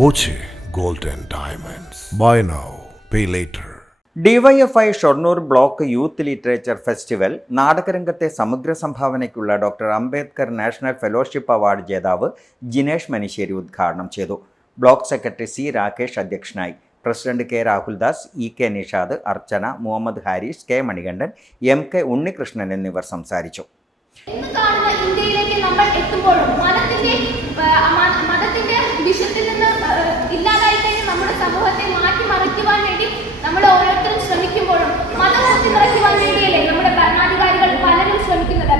Boche Gold and Diamonds. Buy now, pay later. DYFI Shoranur block youth literature festival നാടകരംഗത്തെ സമഗ്ര സംഭാവനയ്ക്കുള്ള doctor Ambedkar national fellowship award ജേതാവ് ജിനേഷ് മനിശ്ശേരി ഉദ്ഘാടനം ചെയ്തു. ബ്ലോക്ക് സെക്രട്ടറി സി രാകേഷ് അധ്യക്ഷനായി. President K Rahuldas, E K Nishad, Archana, Muhammad Haris, K Manikandan, M K Unnikrishnan എന്നിവർ സംസാരിച്ചു. ഇന്ത്യയിലേക്ക് നമ്മൾ എത്തുമ്പോഴും മതത്തിന്റെ വിഷയത്തിൽ നിന്ന് ഇല്ലാതായി കഴിഞ്ഞ് നമ്മുടെ സമൂഹത്തെ മാറ്റിമറിക്കുവാൻ വേണ്ടി നമ്മൾ ഓരോരുത്തരും ശ്രമിക്കുമ്പോഴും മതം മാറ്റിമറിക്കുവാൻ വേണ്ടിയല്ലേ നമ്മുടെ ഭരണാധികാരികൾ പലരും ശ്രമിക്കുന്നത്.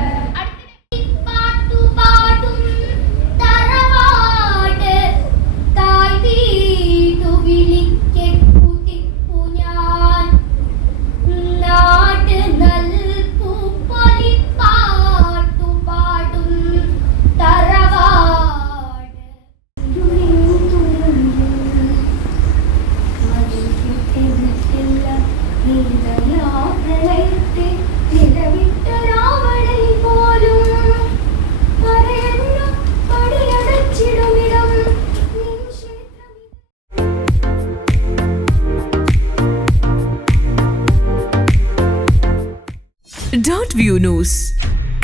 Dot view news.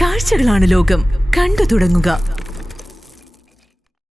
കാഴ്ചകളാണ് ലോകം. കണ്ടു തുടങ്ങുക.